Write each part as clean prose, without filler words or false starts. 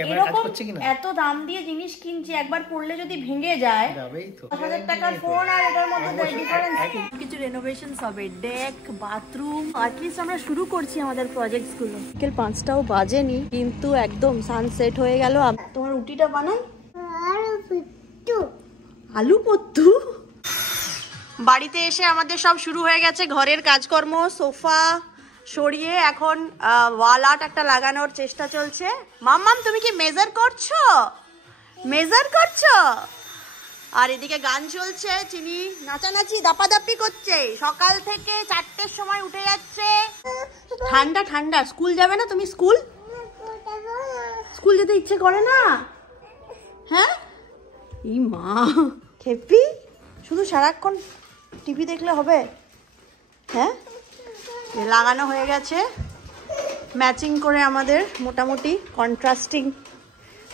এরকম এত দাম দিয়ে জিনিস কিনছি, একবার পড়লে যদি ভেঙে যায় 1000 টাকার ফোন আর এটার মধ্যে ডিফারেন্স কিছু রেনোভেশন হবে, ডেক, বাথরুম। অ্যাটলিস্ট আমরা শুরু করছি আমাদের প্রজেক্টস গুলো। বিকেল 5টাও বাজেনি কিন্তু একদম সানসেট হয়ে গেল। তোমার রুটিটা বানাই, আলু পোস্তু। বাড়িতে এসে আমাদের সব শুরু হয়ে গেছে ঘরের কাজকর্ম। সোফা সরিয়ে এখন ওয়াল আর্ট একটা লাগানোর চেষ্টা চলছে। মাম্মাম তুমি কি মেজার করছো? আর এদিকে গান চলছে, চিনি নাচানাচি দাপাদাপি করছে। সকাল থেকে 4টের সময় উঠে যাচ্ছে। ঠান্ডা ঠান্ডা। স্কুল যাবে না তুমি? স্কুল যেতে ইচ্ছে করে না? হ্যাঁ ই মা খেপি, শুধু সারাক্ষণ টিভি দেখলে হবে? হ্যাঁ, লাগানো হয়ে গেছে ম্যাচিং করে আমাদের, মোটামুটি কন্ট্রাস্টিং।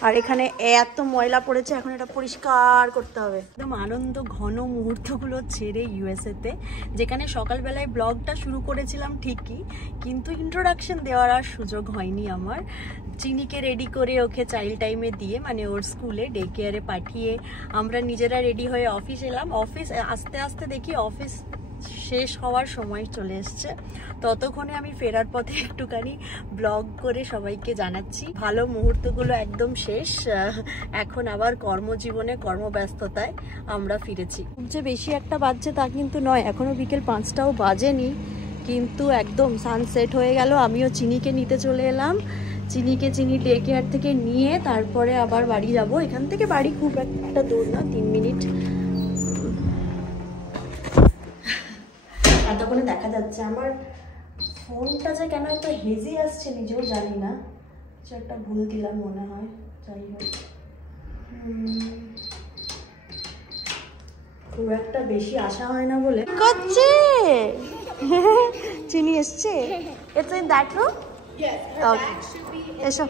আর এখানে এত ময়লা পড়েছে, এখন এটা পরিষ্কার করতে হবে। একদম আনন্দ ঘন মুহূর্তগুলো ছেড়ে ইউএসএতে, যেখানে সকালবেলায় ব্লগটা শুরু করেছিলাম ঠিকই, কিন্তু ইন্ট্রোডাকশন দেওয়ার আর সুযোগ হয়নি আমার। চিনিকে রেডি করে ওকে চাইল্ড টাইমে দিয়ে, মানে ওর স্কুলে ডে কেয়ারে পাঠিয়ে আমরা নিজেরা রেডি হয়ে অফিস এলাম। অফিস আস্তে আস্তে দেখি অফিস শেষ হওয়ার সময় চলে এসছে। ততক্ষণে আমি ফেরার পথে একটুখানি ব্লগ করে সবাইকে জানাচ্ছি ভালো মুহূর্তগুলো একদম শেষ। এখন আবার কর্মজীবনে কর্মব্যস্ততায় আমরা ফিরেছি। খুব যে বেশি একটা বাজছে তা কিন্তু নয়, এখনো বিকেল 5টাও বাজেনি কিন্তু একদম সানসেট হয়ে গেল। আমিও চিনিকে নিতে চলে এলাম। চিনি ডে কেয়ার থেকে নিয়ে তারপরে আবার বাড়ি যাব। এখান থেকে বাড়ি খুব একটা দূর না, 3 মিনিট। এতক্ষণে দেখা যাচ্ছে। আমার ফোনটা যে কেন এত হেজি আসছে নিজেও জানি না, কিছু একটা ভুল দিলাম মনে হয়। যাই হোক, খুব একটা বেশি আশা হয় না বলে করছে। চিনি এসছে। It's in that room? Yes. Okay. এসো।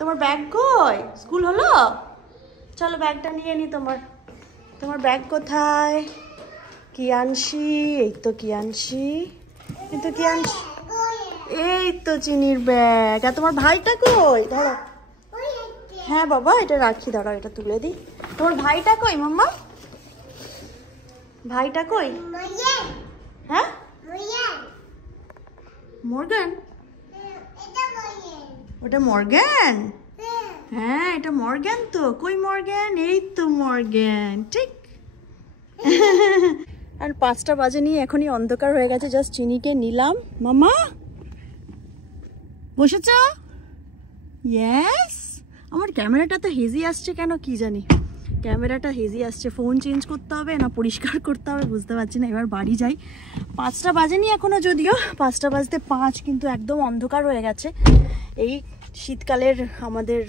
তোমার ব্যাগ কই? স্কুল হলো? চলো ব্যাগটা নিয়ে নি। তোমার ব্যাগ কোথায়? কিয়ানশি, এই তো কিয়ানশি, এই তো চিনির ব্যাগ। আর তোমার ভাইটা কই? ধরো। হ্যাঁ বাবা, এটা রাখি, দাঁড়াও এটা তুলে দিই। তোমার ভাইটা কই মাম্মা? ভাইটা কই? হ্যাঁ, মর্গান। ওটা মর্গান? হ্যাঁ এটা মর্গান তো। কই মর্গান? এই তো মর্গান, ঠিক। আর 5টা বাজেনি, এখনই অন্ধকার হয়ে গেছে। জাস্ট চিনিকে নিলাম। মামা বসেছ? ইয়েস। আমার ক্যামেরাটা তো হেজি আসছে কেন কি জানি, ক্যামেরাটা হেজি আসছে। ফোন চেঞ্জ করতে হবে না পরিষ্কার করতে হবে বুঝতে পারছি না। এবার বাড়ি যাই। 5টা বাজেনি এখনো, যদিও 5টা বাজতে 5, কিন্তু একদম অন্ধকার হয়ে গেছে। এই শীতকালের আমাদের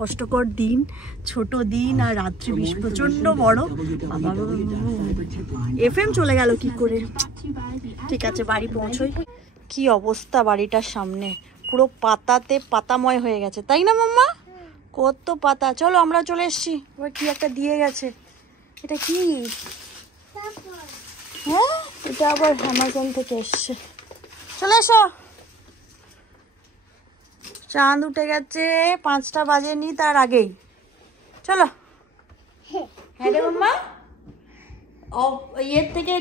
কষ্টকর দিন, ছোট দিন, আর রাত্রি প্রচন্ড বড়। FM চলে গেল কি করে? ঠিক আছে, বাড়ি পৌঁছোই। কি অবস্থা বাড়িটার সামনে, পুরো পাতাতে পাতাময় হয়ে গেছে, তাই না মাম্মা? কত পাতা। চলো আমরা চলে এসছি। এবার কি একটা দিয়ে গেছে, এটা কি? হ্যাঁ, এটা আবার অ্যামাজন থেকে এসছে। চলে এসো। চাঁদ উঠে গেছে, 5টা বাজেনি তার আগেই। চলো। হ্যাঁ রে মাম্মা, ইয়ের থেকে,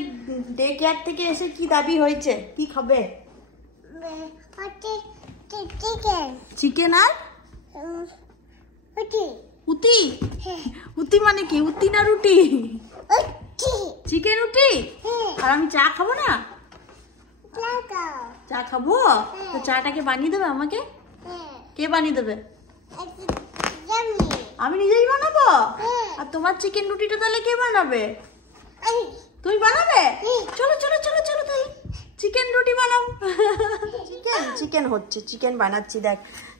ডে কেয়ার থেকে এসে কি দাবি হয়েছে? কি খাবে? চিকেন আর উতি। উতি মানে কি? উতি না রুটি? চিকেন রুটি। আর আমি চা খাবো না? চা খাবো তো। চাটাকে বানিয়ে দেবে আমাকে? কে বানিয়ে দেবে? আমি নিজেই বানাবো। আর তোমার চিকেন রুটিটা তাহলে কে বানাবে? তুমি বানাবে? চলো চলো চলো চলো তাহলে চিকেন রুটি বানাও। চিকেন হচ্ছে, চিকেন বানাচ্ছি। দেখ,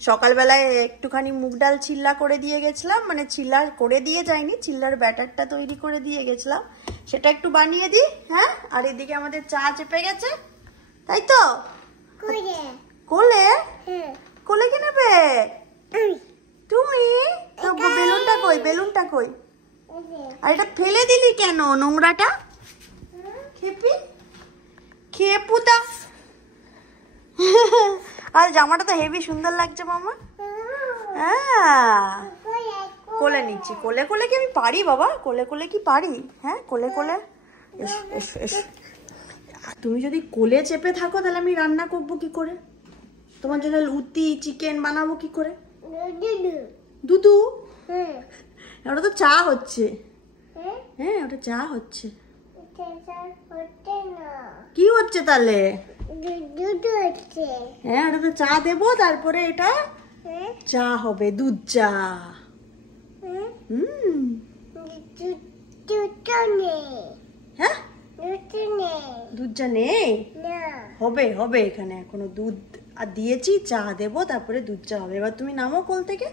সকালবেলায় একটুখানি মুগ ডাল চিল্লা করে দিয়ে গেছিলাম, মানে চিল্লা করে দিয়ে যায়নি, চিল্লার ব্যাটারটা তৈরি করে দিয়ে গেছিলাম, সেটা একটু বানিয়ে দিই। হ্যাঁ, আর এদিকে আমাদের চা চেপে গেছে, তাই তো? কোলে? কোলে কে নেবে? তুমি। তো বেলুনটা কই? বেলুনটা কই? আর এটা ফেলে দিলি কেন নোংরাটা? খেপি, খেপুতা। আর জামাটা তো হেভি সুন্দর লাগছে মামা। হ্যাঁ কোলে নিচ্ছি, কোলে কোলে কি আমি পারি বাবা? কোলে কোলে কি পারি? হ্যাঁ কোলে কোলে। এসো এসো এসো। তুমি যদি কোলে চেপে থাকো তাহলে আমি রান্না করবো কি করে? তোমার জন্য লুচি চিকেন বানাবো কি করে? দুদু ওটা তো চা হচ্ছে। হ্যাঁ ওটা চা হচ্ছে। কি হচ্ছে তাহলে? হ্যাঁ ওটা তো চা দেবো, তারপরে এটা চা হবে, দুধ চা। হ্যাঁ দুধ চা নেই, হবে হবে এখানে এখনো দুধ আর দিয়েছি, চা দেবো তারপরে দুধ চা হবে। এবার তুমি নামো কোল থেকে,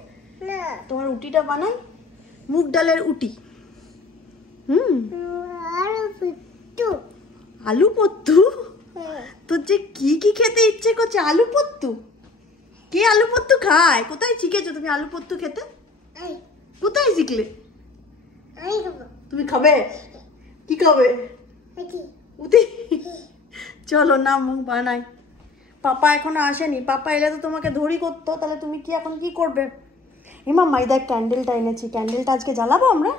তোমার উটিটা বানাই, মুগ ডালের উটি। আলু পোত্তু? তোর যে কি কি খেতে ইচ্ছে করছে? আলু পোত্তু? কে আলু পোত্তু খায়? কোথায় শিখেছো তুমি আলু পোত্তু খেতে? কোথায় শিখলে? তুমি খাবে? কি খাবে? উতি। চলো না মুখ বানাই। পাপা এখনো আসেনি, পাপা এলে তো তোমাকে ধরি করতো, তাহলে তুমি কি এখন কি করবে? এমা মাই দেখ ক্যান্ডেলটা এনেছি, ক্যান্ডেলটা আজকে জ্বালাবো আমরা।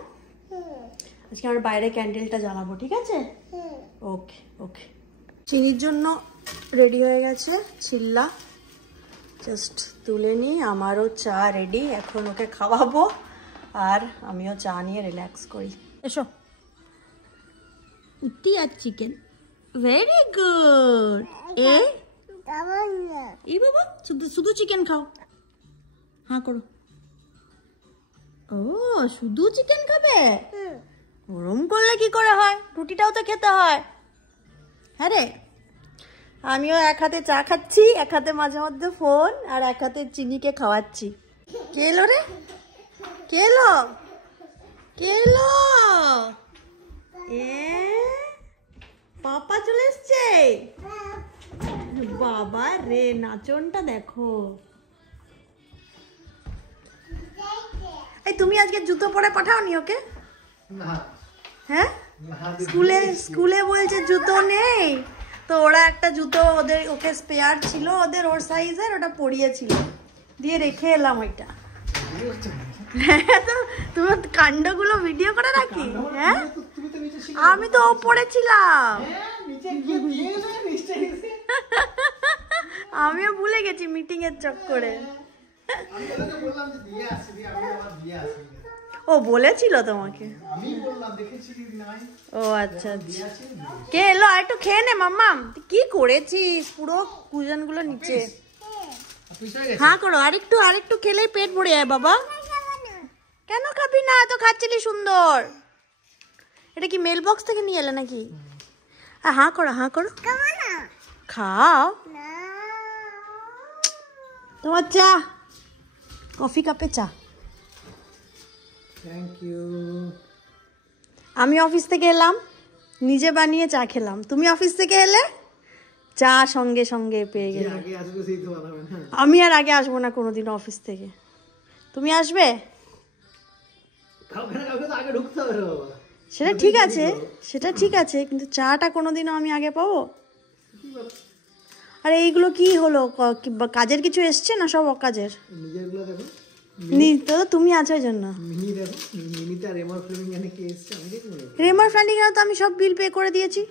আজকে আমরা বাইরে ক্যান্ডেলটা জ্বালাবো, ঠিক আছে? ওকে ওকে। চিনির জন্য রেডি হয়ে গেছে চিল্লা, জাস্ট তুলে নিই। আমারও চা রেডি, এখন ওকে খাওয়াবো আর আমিও চা নিয়ে রিল্যাক্স করি। এসো। উটি আর চিকেন, ভেরি গুড। এই বাবা শুধু শুধু চিকেন খাও, হ্যাঁ করো। ও শুধু চিকেন খাবে? ওরম করলে কি করে হয়? রুটিটাও তো খেতে হয়। হ্যাঁ রে, আমিও এক হাতে চা খাচ্ছি, এক হাতে মাঝে মধ্যে ফোন, আর এক হাতে চিনিকে খাওয়াচ্ছি। কে এলো রে? কে এলো? কে এলো? পাপা চলে এসছে। বাবা রে, নাচনটা দেখো। এই তুমি আজকে জুতো পরে পাঠাওনি ওকে? হ্যাঁ স্কুলে স্কুলে বলছে জুতো নেই, তো ওরা একটা জুতো ওদের ওকে স্পেয়ার ছিল ওদের, ওর সাইজের, ওটা পরিয়েছিল, দিয়ে রেখে এলাম ওইটা। হ্যাঁ তো তোমার কাণ্ডগুলো ভিডিও করে রাখি। হ্যাঁ আমি তো পড়েছিলাম, আমিও ভুলে গেছি মিটিং এর চক্করে। ও বলেছিল তোমাকে? ও আচ্ছা আচ্ছা। কে এলো? আর একটু খেয়ে নে মাম্মা। কি করেছিস? পুরো কুজন গুলো নিচে। হ্যাঁ করো, আরেকটু আরেকটু খেলেই পেট ভরে যায় বাবা। কেন খাবি না? তো খাচ্ছিলি সুন্দর। এটা কি মেল বক্স থেকে নিয়ে এলে নাকি? হ্যাঁ করো হ্যাঁ করো, খাও। তোমার চা, কফি কাপে চা। Thank you. আমি অফিস থেকে এলাম, নিজে বানিয়ে চা খেলাম। তুমি অফিস থেকে এলে চা সঙ্গে সঙ্গে পেয়ে গেলে। আমি আর আগে আসবো না কোনোদিন অফিস থেকে। তুমি আসবে? সেটা ঠিক আছে, সেটা ঠিক আছে, কিন্তু চাটা কোনোদিনও আমি আগে পাবো? আরে এইগুলো কি হলো? কাজের কিছু এসছে না সব অকাজের? তো তুমি আছো ওই জন্য। রেমার ফ্ল্যান্ডিং তো আমি সব বিল পে করে দিয়েছি।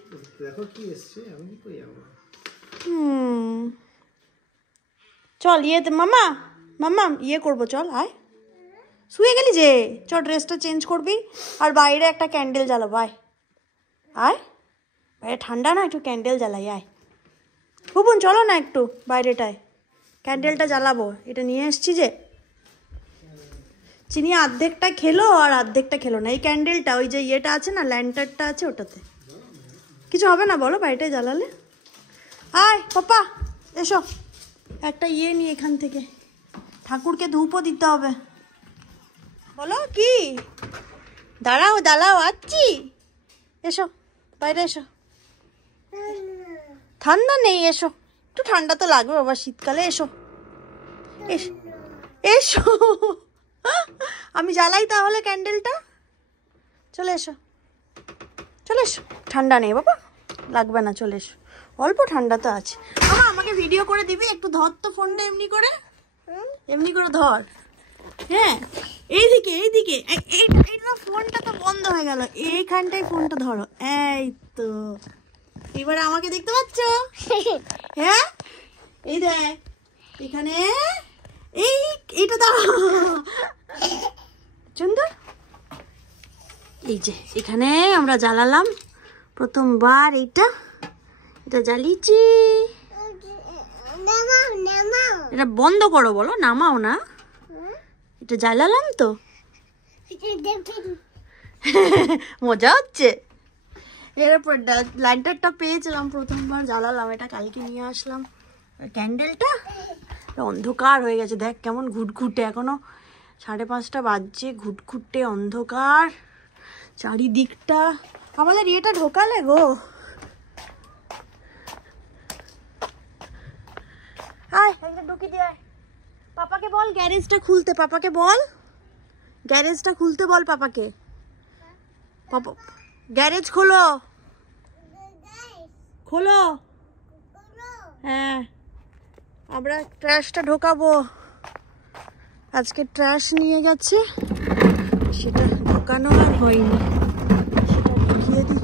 চল ইয়েতে মামা, মামা ইয়ে করবো, চল আয়। শুয়ে গেলি যে, চল ড্রেসটা চেঞ্জ করবি আর বাইরে একটা ক্যান্ডেল জ্বালাবো। আয় আয়, বাইরে ঠান্ডা না, একটু ক্যান্ডেল জ্বালাই। আয় বুবুন চলো না একটু বাইরেটায় ক্যান্ডেলটা জ্বালাবো। এটা নিয়ে এসছি যে, চিনি অর্ধেকটা খেলো আর অর্ধেকটা খেলো না। এই ক্যান্ডেলটা ওই যে ইয়েটা আছে না, ল্যান্টারটা আছে, ওটাতে কিছু হবে না বলো বাড়িটায় জ্বালালে? আয় পাপা এসো, একটা ইয়ে নিয়ে এখান থেকে, ঠাকুরকে ধূপও দিতে হবে। বলো কি? দাঁড়াও দাঁড়াও, আসছি। এসো বাইরে এসো। ঠান্ডা নেই, এসো। একটু ঠান্ডা তো লাগবে বাবা শীতকালে। এসো এসো এসো, আমি জ্বালাই তাহলে ক্যান্ডেলটা। চলে এসো চলে এসো, ঠান্ডা নেই বাবা, লাগবে না, চলে এসো। অল্প ঠান্ডা তো আছে। আমাকে ভিডিও করে দিবি একটু, ধর তো ফোনটা এমনি করে, এমনি করে ধর। হ্যাঁ এইদিকে এইদিকে, এইটা ফোনটা তো বন্ধ হয়ে গেল, এইখানটাই ফোনটা ধরো। এই তো এবার আমাকে দেখতে পাচ্ছ? হ্যাঁ এই দেখ এখানে, এইটা দাও সুন্দর। এই যে এখানে আমরা জ্বালালাম প্রথমবার, এটা জ্বালিয়েছি। এটা বন্ধ করো বলো, নামাও না। এটা জ্বালালাম তো, মজা হচ্ছে। এরপর লাইটারটা পেয়েছিলাম প্রথমবার, জ্বালালাম। এটা কালকে নিয়ে আসলাম ক্যান্ডেলটা। অন্ধকার হয়ে গেছে, দেখ কেমন ঘুটঘুটে, এখনো 5:30 বাজছে, ঘুটঘুটে অন্ধকার চারিদিকটা। আমাদের ইয়েটা ঢোকালে গো। আয় একটা ঢুকি দিয়ে, পাপাকে বল গ্যারেজটা খুলতে, পাপাকে বল গ্যারেজটা খুলতে বল পাপাকে। পাপা গ্যারেজ খোলো, খোলো। হ্যাঁ আমরা ট্র্যাশটা ঢোকাবো, আজকে ট্র্যাশ নিয়ে গেছে, সেটা ঢোকানো আর হয়নি, সেটা ঢুকিয়ে দিই।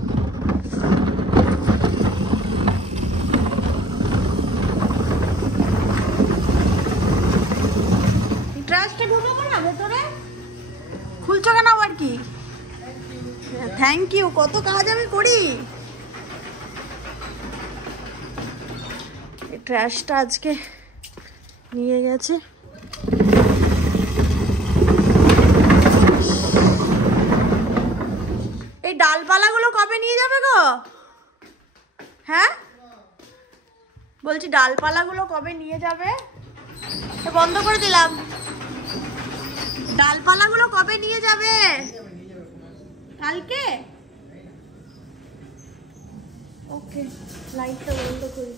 ট্র্যাশটা ঢোকাবো না ভেতরে, খুলছো কেন আবার কি? থ্যাংক ইউ, কত কাজ আমি করি। ট্র্যাশটা আজকে নিয়ে গেছে। এই ডালপালাগুলো কবে নিয়ে যাবে গো? হ্যাঁ বলছি ডালপালাগুলো কবে নিয়ে যাবে? বন্ধ করে দিলাম। ডালপালাগুলো কবে নিয়ে যাবে? কালকে? ওকে, লাইটটা বন্ধ করি।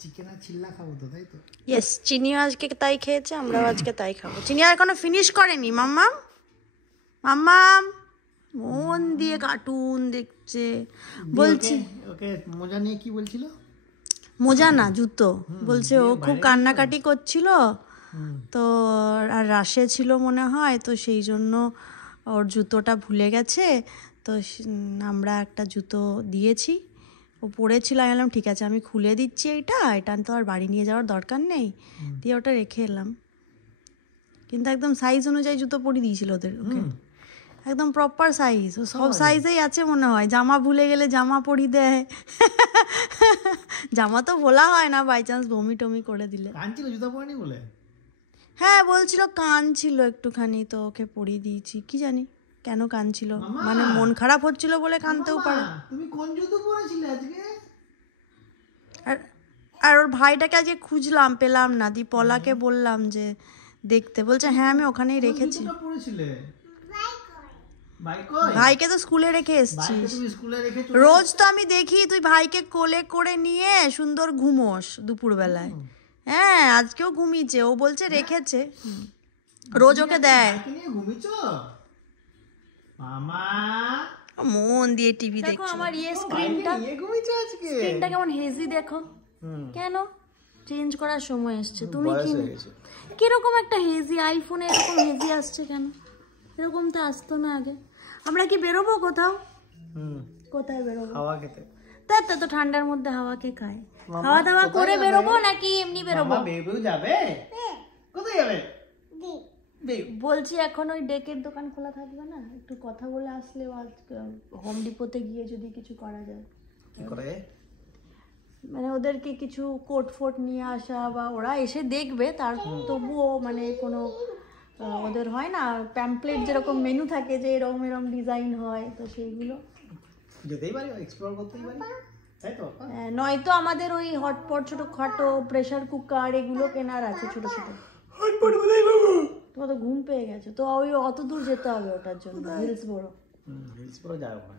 চিকেন আর চিল্লা খাবো তো, তাই তো? ইয়েস, চিনিও আজকে তাই খেয়েছে, আমরাও আজকে তাই খাবো। চিনি আর এখনো ফিনিশ করেনি। মাম্মাম মাম্মাম মন দিয়ে কার্টুন দেখছে। বলছি ওকে মোজা নিয়ে কি বলছিল? মোজা না, জুতো বলছে। ও খুব কান্নাকাটি করছিল তো, আর রাশে ছিল মনে হয়, তো সেই জন্য ওর জুতোটা ভুলে গেছে। তো আমরা একটা জুতো দিয়েছি, ও পড়েছিল। আমি বললাম ঠিক আছে আমি খুলে দিচ্ছি, এটা তো আর বাড়ি নিয়ে যাওয়ার দরকার নেই, দিয়ে ওটা রেখে এলাম। কিন্তু একদম সাইজ অনুযায়ী জুতো পরিয়ে দিয়েছিল ওদের, ওকে একদম প্রপার সাইজ। ও সব সাইজেই আছে মনে হয়, জামা ভুলে গেলে জামা পরিয়ে দেয়। জামা তো ভোলা হয় না, বাই চান্স বমি টমি করে দিলে। কাঁদছিল জুতো পরেনি বলে? হ্যাঁ বলছিল কাঁদছিল একটুখানি, তো ওকে পরিয়ে দিয়েছি। কি জানি কেন কাঁদছিল, মানে মন খারাপ হচ্ছিল বলে কাঁদতেও পারে। তুমি কোন জুতো পরেছিলে আজকে? আর ওর ভাইটাকে আজকে খুঁজলাম, পেলাম না। দি পলাকে বললাম যে দেখতে, বলছে হ্যাঁ আমি ওখানেই রেখেছি। ভাইকে তো স্কুলে রেখে এসেছি, রোজ তো আমি দেখি তুই ভাইকে কোলে করে নিয়ে সুন্দর ঘুমোস দুপুর বেলায়। হ্যাঁ আজকেও ঘুমিয়েছে, ও বলছে রেখেছে, রোজ ওকে দেয়। মন দিয়ে টিভি দেখো। আমার ইয়ে স্ক্রিনটা কেমন হেজি দেখো, কেন চেঞ্জ করার সময় এসছে। তুমি কিরকম একটা হেজি, আইফোনে এরকম হেজি আসছে কেন? এরকম তো আসতো না আগে। আমরা কি বেরোবো কোথাও? কোথায় বেরোবো? হাওয়া খেতে। তাই তো ঠান্ডার মধ্যে হাওয়া কে খায়? খাওয়া দাওয়া করে বেরোবো নাকি এমনি বেরোবো? বেবু যাবে? কোথায় যাবে? বলছি এখন ওই ডেকের দোকান খোলা থাকবে না, একটু কথা বলে আসলে হোম ডিপোতে গিয়ে যদি কিছু করা যায়। কি করে? মানে ওদেরকে কিছু কোট ফোট নিয়ে আসা, বা ওরা এসে দেখবে তার, তবুও মানে কোনো ওদের হয় না প্যাম্পলেট যেরকম মেনু থাকে যে এরকম এরকম ডিজাইন হয়, তো সেইগুলো যেতেই পারি, এক্সপ্লোর করতেই পারি, তাই তো? নয়তো আমাদের ওই হটপট ছোট খাটো প্রেসার কুকার এগুলো কেনার আছে ছোট ছোট। হটপট বলেই বাবু তোমার তো ঘুম পেয়ে গেছে, তো ওই অত দূর যেতে হবে ওটার জন্য। হিলস বড়, হিলস বড় যাও না।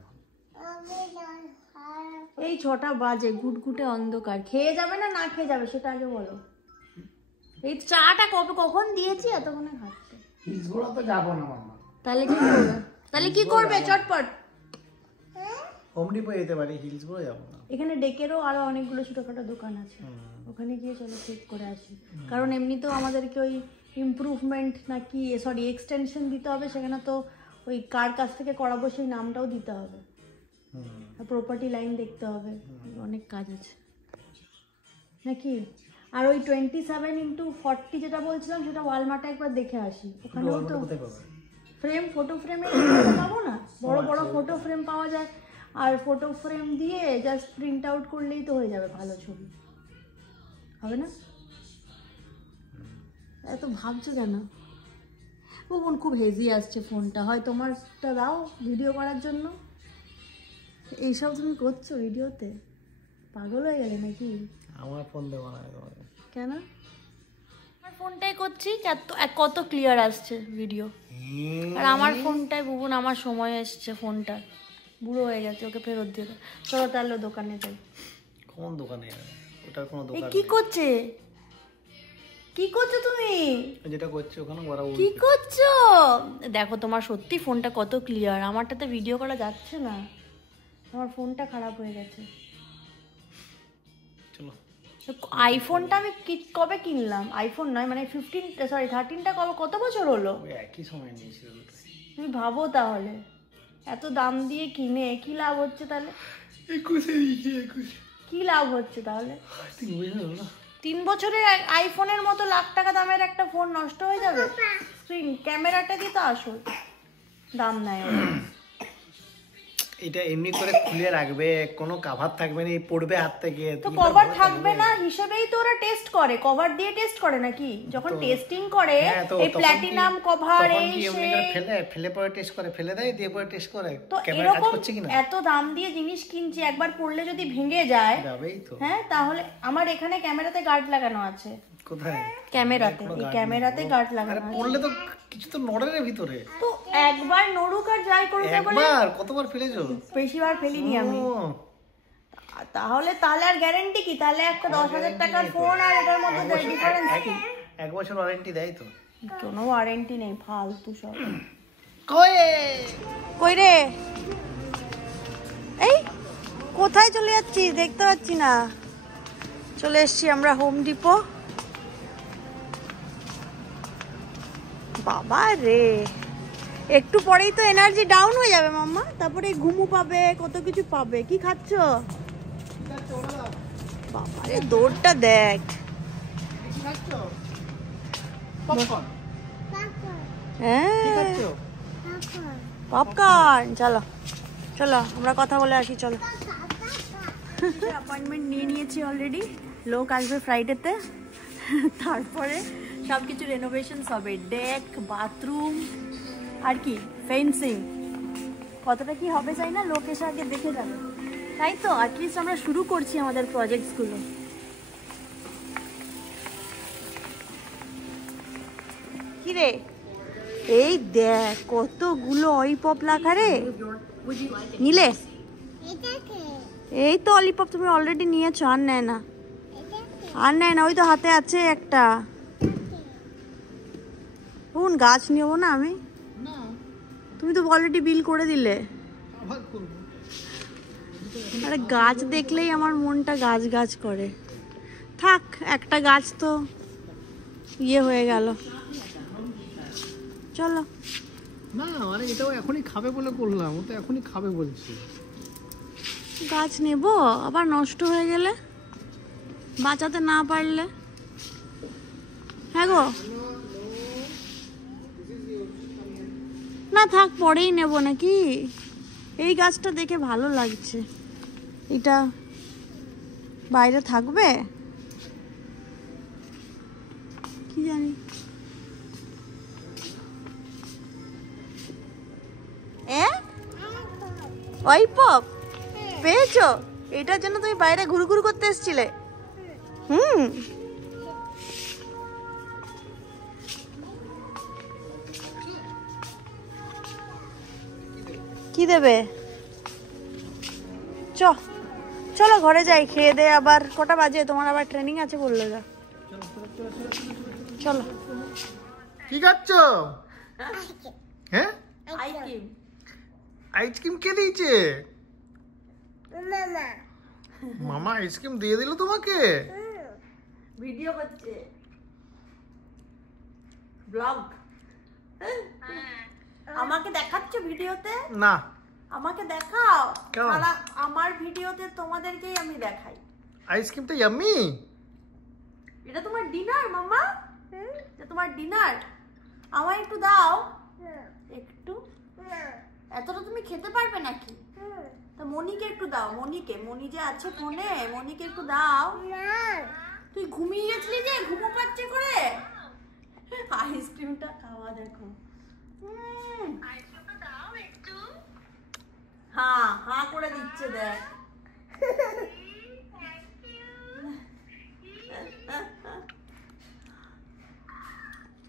এই 6টা বাজে, ঘুটঘুটে অন্ধকার। খেয়ে যাবে না না খেয়ে যাবে সেটা আগে বলো। এই চাটা কখন দিয়েছি এতক্ষণে খাচ্ছে। হিলস বড় তো যাবো না মাম্মা। তাহলে কি করবে? চটপট হোম ডিপো যেতে পারি, হিলস বলে যাবো না। এখানে ডেকেরও আরো অনেকগুলো ছোটখাটো দোকান আছে, ওখানে গিয়ে চলো চেক করে আসি। কারণ এমনিতেও আমাদেরকে ওই ইমপ্রুভমেন্ট নাকি সরি এক্সটেনশন দিতে হবে, সেখানে তো ওই কার কাছ থেকে করাবো সেই নামটাও দিতে হবে, প্রপার্টি লাইন দেখতে হবে, অনেক কাজ আছে নাকি। আর ওই 27x40 যেটা বলছিলাম সেটা ওয়ালমার্টে একবার দেখে আসি, ওখানেও তো ফ্রেম ফটো ফ্রেমে পাবো না, বড় বড় ফটো ফ্রেম পাওয়া যায়, আর ফটো ফ্রেম দিয়ে জাস্ট প্রিন্ট আউট করলেই তো হয়ে যাবে ভালো ছবি, হবে না? এত ভাবছো কেন? ও বোন খুব হেজি আসছে ফোনটা, হয় তোমারটা দাও ভিডিও করার জন্য। এইসব তুমি করছো ভিডিওতে, পাগল হয়ে গেলে নাকি? আমার ফোন দেবো না তোমাকে। কেন? আমার ফোনটাই করছি, কত ক্লিয়ার আসছে ভিডিও, আর আমার ফোনটাই বুবুন, আমার সময় এসছে, ফোনটা বুড়ো হয়ে গেছে, ওকে ফেরত দিয়ে দাও। চলো তাহলে দোকানে যাই। কোন দোকানে? ওটার কোনো দোকান কি করছে, কি করছো তুমি? যেটা করছে ওখানে ওরা কি করছো? দেখো তোমার সত্যি ফোনটা কত ক্লিয়ার, আমারটাতে ভিডিও করা যাচ্ছে না, আমার ফোনটা খারাপ হয়ে গেছে। চলো। আইফোনটা আমি কবে কিনলাম? আইফোন নয় মানে 13টা কবে, কত বছর হলো? একই সময় নিয়েছিল দুটো। তুমি ভাবো তাহলে, এত দাম দিয়ে কিনে কি লাভ হচ্ছে তাহলে? 21 কি লাভ হচ্ছে তাহলে? 3 বছর হলো না? 3 বছরের আইফোনের মতো লাখ টাকা দামের একটা ফোন নষ্ট হয়ে যাবে? স্ক্রিন ক্যামেরাটা দিয়ে তো আসল দাম নেয়। এটা এমনি করে খুলে রাখবে, কোনো কভার থাকবে না, পড়বে হাত থেকে। তো কভার থাকবে না হিসেবেই তো ওরা টেস্ট করে, কভার দিয়ে টেস্ট করে নাকি? যখন টেস্টিং করে এই প্ল্যাটিনাম কভার এই ফেলে পরে টেস্ট করে, ফেলে দেয় দিয়ে পরে টেস্ট করে তো ক্যামেরা কাজ করছে কিনা। এত দাম দিয়ে জিনিস কিনছি, একবার পড়লে যদি ভেঙে যায় যাবেই তো। হ্যাঁ, তাহলে আমার এখানে ক্যামেরাতে গার্ড লাগানো আছে। কোথায়? ক্যামেরাতে, এই ক্যামেরাতে গার্ড লাগানো আছে। পড়লে তো কিছু তো নড়ে রে ভিতরে। তো একবার নড়ুক আর যাই করুক, একবার কতবার ফেলেছো? বেশিবার ফেলিনি আমি। তাহলে আর গ্যারান্টি কি? তাহলে একটা 10,000 টাকার ফোন আর এটার মধ্যে ডিফারেন্স কি? 1 বছর ওয়ারেন্টি দেয় তো? কোনো ওয়ারেন্টি নেই, ফালতু সব। কই রে? এই কোথায় চলে যাচ্ছিস? দেখতে পাচ্ছি না। চলে এসছি আমরা হোম ডিপো। বাবা রে, একটু পরেই তো এনার্জি ডাউন হয়ে যাবে মাম্মা, তারপরে ঘুমু পাবে, কত কিছু পাবে। কি খাচ্ছ? বাবা রে, দৌড়টা দেখ। পপকর্ন। চলো চলো আমরা কথা বলে আসি, চলো। অ্যাপয়েন্টমেন্ট নিয়ে নিয়েছি অলরেডি, লোক আসবে ফ্রাইডেতে, তারপরে সব কিছু রেনোভেশনস হবে, ডেক, বাথরুম, আর কি ফেন্সিং, কতটা কি হবে চাই না, লোক এসে আগে দেখে যাবে, তাই তো। অ্যাটলিস্ট আমরা শুরু করছি আমাদের প্রজেক্টসগুলো। কি রে, এই দেখ কতগুলো অলিপপ লাগা রে, নিলে? এই তো অলিপপ তুমি অলরেডি নিয়েছো, আর নেয় না, আর নেয় না, ওই তো হাতে আছে একটা। কোন গাছ নেবো না আমি? তুমি তো অলরেডি বিল করে দিলে। আরে গাছ দেখলেই আমার মনটা গাছ গাছ করে। থাক, একটা গাছ তো ইয়ে হয়ে গেল। চলো না, মানে এটাও এখনই খাবে বলে করলাম, ও তো এখনই খাবে বলছে। গাছ নেব আবার নষ্ট হয়ে গেলে, বাঁচাতে না পারলে। হ্যাঁ গো, না থাক, পরেই নেব নাকি। এই গাছটা দেখে ভালো লাগছে, এটা বাইরে থাকবে কি জানি। ওই পপ পেয়েছো? এটার জন্য তুমি বাইরে ঘুরঘুর করতে এসেছিলে? কি দেবে? চলো ঘরে যাই, খেয়ে দে। আবার কটা বাজে তোমার? আবার ট্রেনিং আছে বললে। যা চলো। কি খাচ্ছো? হ্যাঁ, আইসক্রিম। আইসক্রিম কে দিয়েছে? মামা আইসক্রিম দিয়ে দিল তোমাকে? ভিডিও করছে, ব্লগ। আমাকে দেখাচ্ছ ভিডিওতে? না। আমাকে দেখাও। কেন? সারা আমার ভিডিওতে তোমাদেরকেই আমি দেখাই। আইসক্রিমটা ইয়াম্মি। এটা তোমার ডিনার মামা? এটা তোমার ডিনার? আমায় একটু দাও। একটু? এতটা তুমি খেতে পারবে নাকি? তা মনিকে একটু দাও। মনি যে আছে ফোনে, মনিকে একটু দাও। তুই ঘুমিয়ে গেছিলি যে, ঘুমো পাচ্ছে করে। আইসক্রিমটা খাওয়া দেখো। হ্যাঁ হ্যাঁ করে দিচ্ছে দেখ।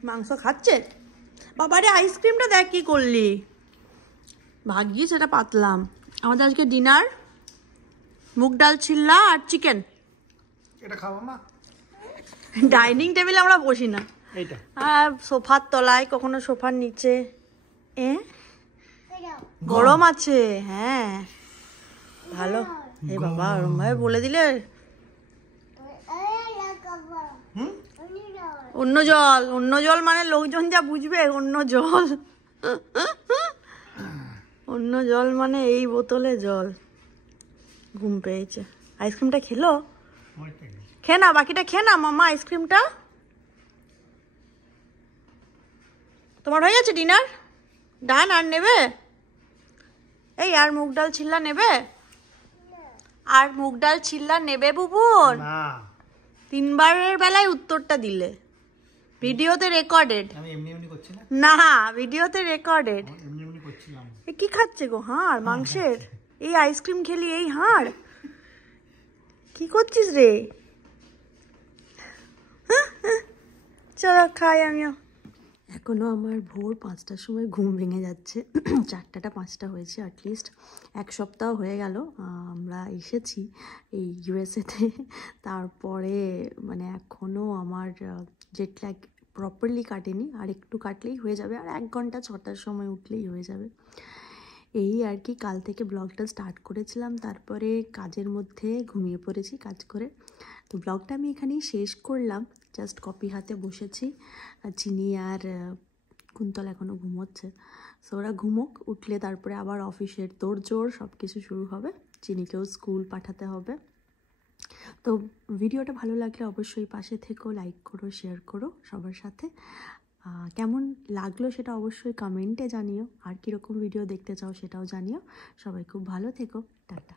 মাংস খাচ্ছে বাবারে। আইসক্রিমটা দেখ কি করলি, ভাগ্যি সেটা পাতলাম। আমাদের আজকে ডিনার মুগ ডাল চিল্লা আর চিকেন। এটা খাবো মা। ডাইনিং টেবিলে আমরা বসি না, এইটা আর সোফার তলায়, কখনো সোফার নিচে। গরম আছে। হ্যাঁ ভালো। এই বাবা ওরম ভাবে বলে দিলে। অন্য জল মানে লোকজন যা বুঝবে, অন্য জল মানে এই বোতলে জল। ঘুম পেয়েছে। আইসক্রিমটা খেলো? খে না, বাকিটা খে না মামা আইসক্রিমটা। তোমার হয়ে গেছে ডিনার? ডান? আর নেবে? এই আর মুগ ডাল চিল্লা নেবে? আর মুগ ডাল চিল্লা নেবে বুবুন? না। 3 বারের বেলায় উত্তরটা দিলে। ভিডিওতে রেকর্ডেড। আমি এমনি এমনি করছি না। না, ভিডিওতে রেকর্ডেড। এমনি এমনি করছিলাম। এ কি খাচ্ছে গো? হাড় মাংসের? এই আইসক্রিম খেলি এই হাড়? কি করছিস রে? চলো খাই আমিও। এখনো আমার ভোর 5টার সময় ঘুম ভেঙে যাচ্ছে। 4টা 5টা হয়েছে। অ্যাটলিস্ট 1 সপ্তাহ হয়ে গেল আমরা এসেছি এই ইউএসএতে। তারপরে মানে এখনও আমার জেট ল্যাগ প্রপারলি কাটেনি। আর একটু কাটলেই হয়ে যাবে, আর 1 ঘন্টা 6টার সময় উঠলেই হয়ে যাবে। এই আর কি, কাল থেকে ব্লগটা স্টার্ট করেছিলাম, তারপরে কাজের মধ্যে ঘুমিয়ে পড়েছি কাজ করে। তো ব্লগটা আমি এখানেই শেষ করলাম। জাস্ট কপি হাতে বসেছি। চিনি আর কুন্তল এখনও ঘুমোচ্ছে। সো ওরা ঘুমোক, উঠলে তারপরে আবার অফিসের তোড়জোড় সব কিছু শুরু হবে। চিনিকেও স্কুল পাঠাতে হবে। তো ভিডিওটা ভালো লাগলে অবশ্যই পাশে থেকো, লাইক করো, শেয়ার করো সবার সাথে। কেমন লাগলো সেটা অবশ্যই কমেন্টে জানিও। আর কীরকম ভিডিও দেখতে চাও সেটাও জানিও। সবাই খুব ভালো থেকো। টাটা।